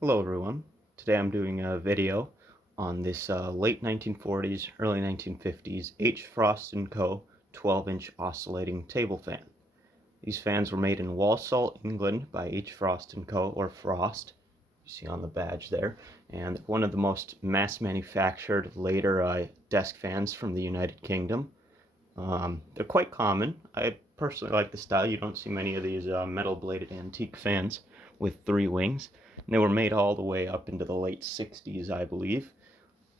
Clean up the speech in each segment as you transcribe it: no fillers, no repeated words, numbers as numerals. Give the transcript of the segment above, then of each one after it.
Hello everyone. Today I'm doing a video on this late 1940s, early 1950s H. Frost & Co. 12-inch oscillating table fan. These fans were made in Walsall, England by H. Frost & Co. or Frost, you see on the badge there, and one of the most mass-manufactured later desk fans from the United Kingdom. They're quite common. I personally like the style. You don't see many of these metal-bladed antique fans with three wings. And they were made all the way up into the late 60s, I believe.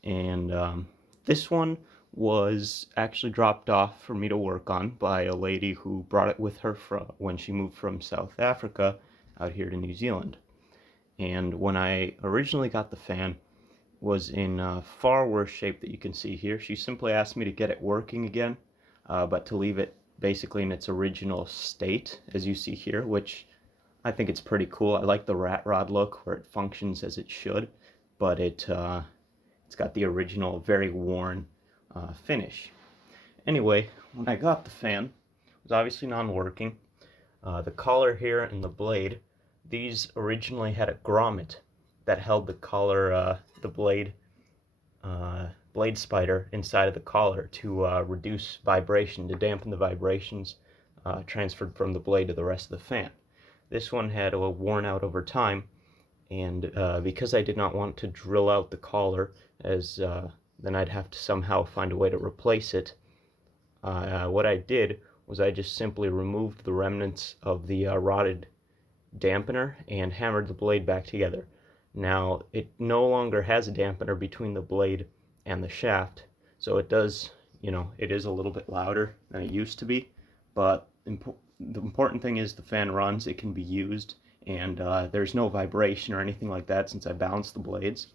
And this one was actually dropped off for me to work on by a lady who brought it with her when she moved from South Africa out here to New Zealand. And when I originally got the fan, was in far worse shape that you can see here. She simply asked me to get it working again, but to leave it basically in its original state, as you see here, which I think it's pretty cool. I like the rat rod look where it functions as it should, but it's got the original, very worn finish. Anyway, when I got the fan, it was obviously non-working. The collar here and the blade, these originally had a grommet that held the collar, the blade spider inside of the collar to reduce vibration, to dampen the vibrations transferred from the blade to the rest of the fan. This one had worn out over time, and because I did not want to drill out the collar, as then I'd have to somehow find a way to replace it, what I did was I just simply removed the remnants of the rotted dampener and hammered the blade back together. Now, it no longer has a dampener between the blade and the shaft, so it does, it is a little bit louder than it used to be, but the important thing is the fan runs, it can be used, and there's no vibration or anything like that since I balanced the blades.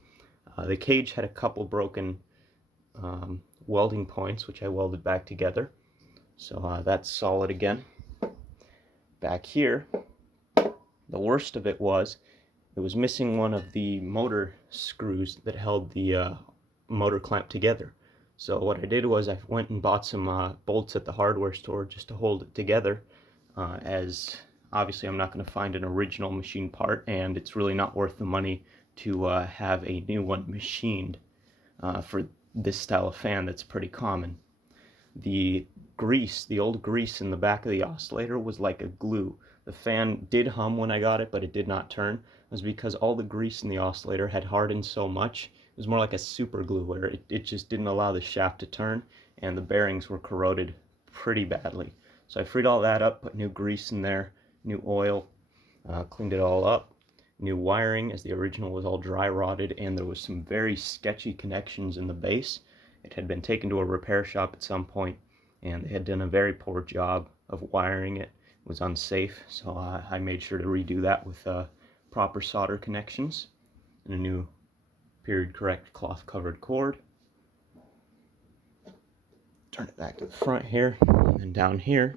The cage had a couple broken welding points, which I welded back together, so that's solid again. Back here, the worst of it was missing one of the motor screws that held the motor clamp together. So what I did was I went and bought some bolts at the hardware store just to hold it together, as obviously I'm not going to find an original machine part, and it's really not worth the money to have a new one machined for this style of fan that's pretty common. The grease, the old grease in the back of the oscillator was like a glue. The fan did hum when I got it, but it did not turn. It was because all the grease in the oscillator had hardened so much. It was more like a super glue where it just didn't allow the shaft to turn, and the bearings were corroded pretty badly. So I freed all that up, put new grease in there, new oil, cleaned it all up, new wiring, as the original was all dry rotted, and there was some very sketchy connections in the base. It had been taken to a repair shop at some point, and they had done a very poor job of wiring it. It was unsafe, so I made sure to redo that with proper solder connections and a new period correct cloth covered cord. Turn it back to the front here, and then down here,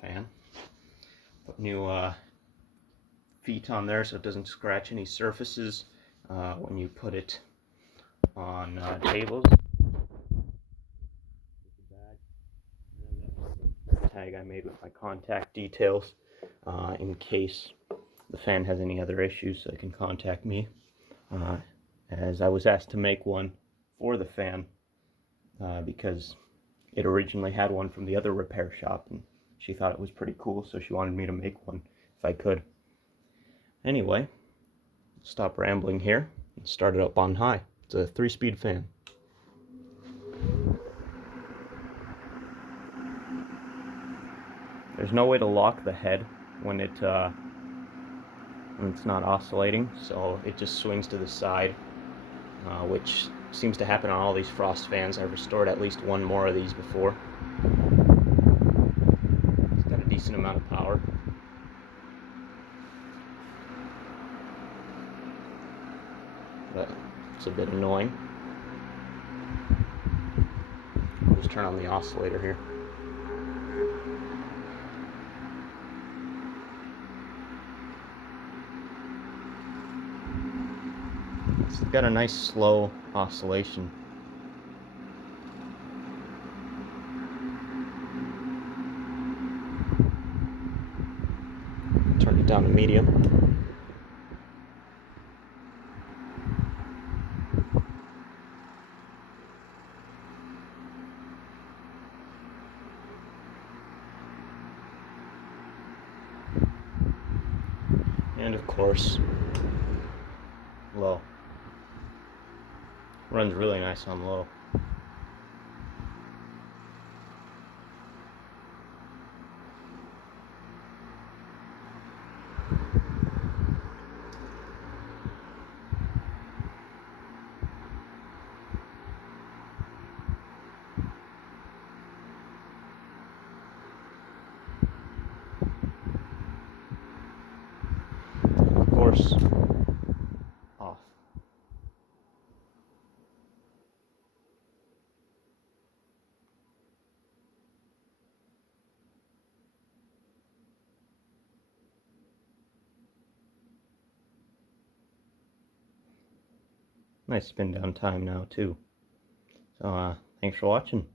fan. Put new feet on there so it doesn't scratch any surfaces when you put it on tables. Tag I made with my contact details in case the fan has any other issues, so they can contact me, as I was asked to make one for the fan because it originally had one from the other repair shop, and she thought it was pretty cool, so she wanted me to make one if I could. Anyway, stop rambling here and start it up on high. It's a 3-speed fan. There's no way to lock the head when it's not oscillating, so it just swings to the side, which seems to happen on all these Frost fans. I've restored at least one more of these before. It's got a decent amount of power. But it's a bit annoying. I'll just turn on the oscillator here. It's got a nice slow oscillation. Turn it down to medium. And of course, low. Runs really nice on low. Of course, off. Nice spin down time now too. So thanks for watching.